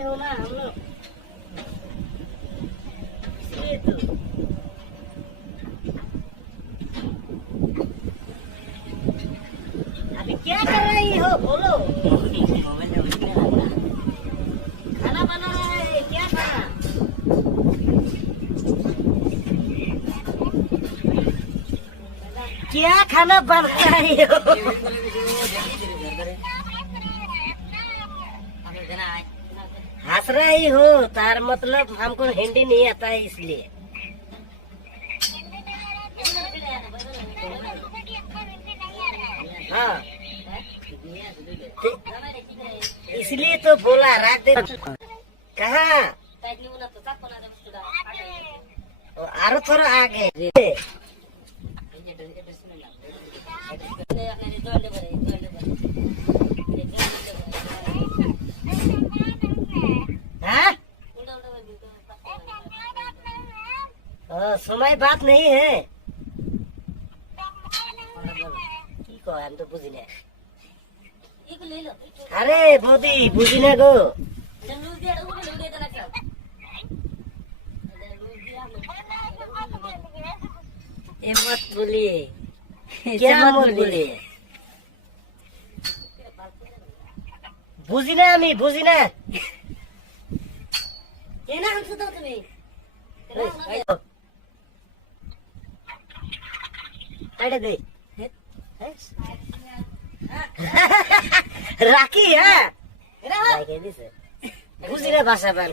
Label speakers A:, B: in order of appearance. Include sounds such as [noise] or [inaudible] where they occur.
A: रहते हो ना हम लोग इसलिए तो अभी क्या कर रही हो बोलो खाना बना रहा है क्या खाना क्या खाना बन रही हो हंस रही हो, तार मतलब हमको हिंदी नहीं आता है इसलिए। हाँ। इसलिए तो बोला, रात दिन। कहा? आरो थोड़ा आगे हाँ हाँ, समय बात नहीं है की कहो हम तो बुझने अरे मोदी बुझने गो ये मत बोलिए [laughs] क्या मत बोलिए বুঝি না আমি বুঝি না [laughs] কাটে দে রাখি হ্যাঁ বুঝি না ভাষা বল